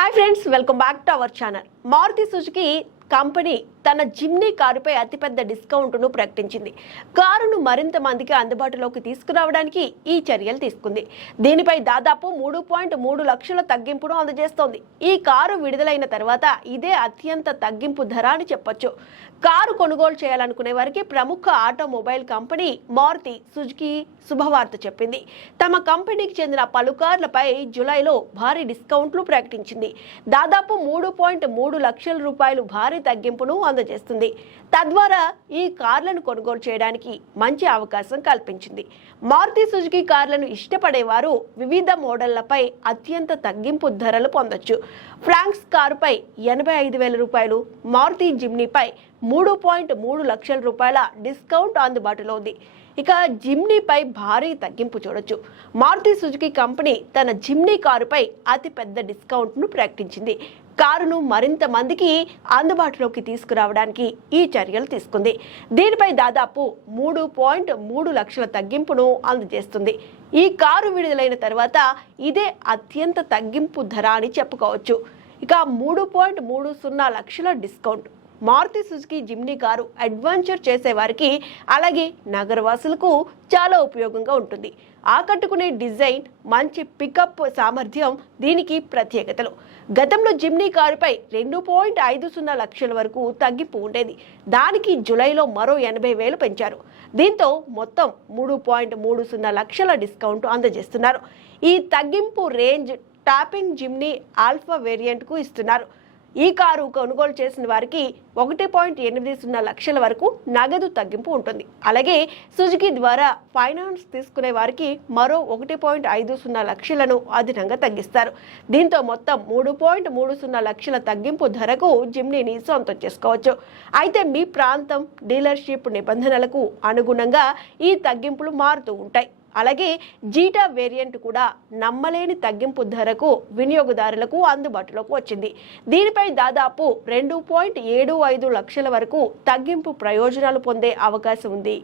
Hi friends, welcome back to our channel. Maruti Suzuki company తన Jimny కారుపై అతిపెద్ద డిస్కౌంట్ను ప్రకటించింది కారును మరింత మందికి అందుబాటులోకి తీసుకురావడానికి ఈ చర్యలు తీసుకుంది దీనిపై దాదాపు మూడు పాయింట్ మూడు లక్షల తగ్గింపును అందజేస్తోంది ఈ కారు విడుదలైన తర్వాత ఇదే అత్యంత తగ్గింపు ధర అని చెప్పొచ్చు కారు కొనుగోలు చేయాలనుకునే వారికి ప్రముఖ ఆటోమొబైల్ కంపెనీ మారుతి సుజుకి శుభవార్త చెప్పింది తమ కంపెనీకి చెందిన పలు కార్లపై జులైలో భారీ డిస్కౌంట్లు ప్రకటించింది దాదాపు మూడు పాయింట్ మూడు లక్షల రూపాయలు భారీ తగ్గింపును అందజేస్తుంది తద్వారా ఈ కార్లను కొనుగోలు చేయడానికి మంచి అవకాశం కల్పించింది మారుతి సుజుకి కార్లను ఇష్టపడేవారు వివిధ మోడళ్లపై అత్యంత తగ్గింపు ధరలు పొందొచ్చు ఫ్రాంక్స్ కారుపై ఎనభై ఐదు వేల రూపాయలు మారుతి జిమ్నీపై మూడు పాయింట్ మూడు లక్షల రూపాయల డిస్కౌంట్ అందుబాటులో ఉంది ఇక జిమ్నీపై భారీ తగ్గింపు చూడొచ్చు మారుతి సుజుకి కంపెనీ తన జిమ్నీ కారుపై అతిపెద్ద డిస్కౌంట్ను ప్రకటించింది కారును మరింత మందికి అందుబాటులోకి తీసుకురావడానికి ఈ చర్యలు తీసుకుంది దీనిపై దాదాపు మూడు పాయింట్ మూడు లక్షల తగ్గింపును అందజేస్తుంది ఈ కారు విడుదలైన తర్వాత ఇదే అత్యంత తగ్గింపు ధర అని చెప్పుకోవచ్చు ఇక మూడు పాయింట్ మూడు సున్నా లక్షల discount Maruti Suzuki Jimny car adventure చేసేవారికి అలాగే నగరవాసులకు చాలా ఉపయోగంగా ఉంటుంది ఆకట్టుకునే డిజైన్ మంచి పికప్ సామర్థ్యం దీనికి ప్రత్యేకతలు గతంలో జిమ్నీ కారుపై రెండు పాయింట్ ఐదు సున్నా లక్షల వరకు తగ్గింపు ఉండేది దానికి జులైలో మరో ఎనభై వేలు పెంచారు దీంతో మొత్తం మూడు పాయింట్ మూడు సున్నా లక్షల డిస్కౌంట్ అందజేస్తున్నారు ఈ తగ్గింపు రేంజ్ టాపింగ్ జిమ్నీ ఆల్ఫా వేరియంట్కు ఇస్తున్నారు ఈ కారు కొనుగోలు చేసిన వారికి ఒకటి పాయింట్ ఎనిమిది సున్నా లక్షల వరకు నగదు తగ్గింపు ఉంటుంది అలాగే సుజుకి ద్వారా ఫైనాన్స్ తీసుకునే వారికి మరో ఒకటి పాయింట్ ఐదు సున్నా లక్షలను అదనంగా తగ్గిస్తారు దీంతో మొత్తం మూడు పాయింట్ మూడు సున్నా లక్షల తగ్గింపు ధరకు జిమ్నీని సొంతం చేసుకోవచ్చు అయితే మీ ప్రాంతం డీలర్షిప్ నిబంధనలకు అనుగుణంగా ఈ తగ్గింపులు మారుతూ ఉంటాయి అలాగే జీటా వేరియంట్ కూడా నమ్మలేని తగ్గింపు ధరకు వినియోగదారులకు అందుబాటులోకి వచ్చింది దీనిపై దాదాపు రెండు పాయింట్ ఏడు ఐదు లక్షల వరకు తగ్గింపు ప్రయోజనాలు పొందే అవకాశం ఉంది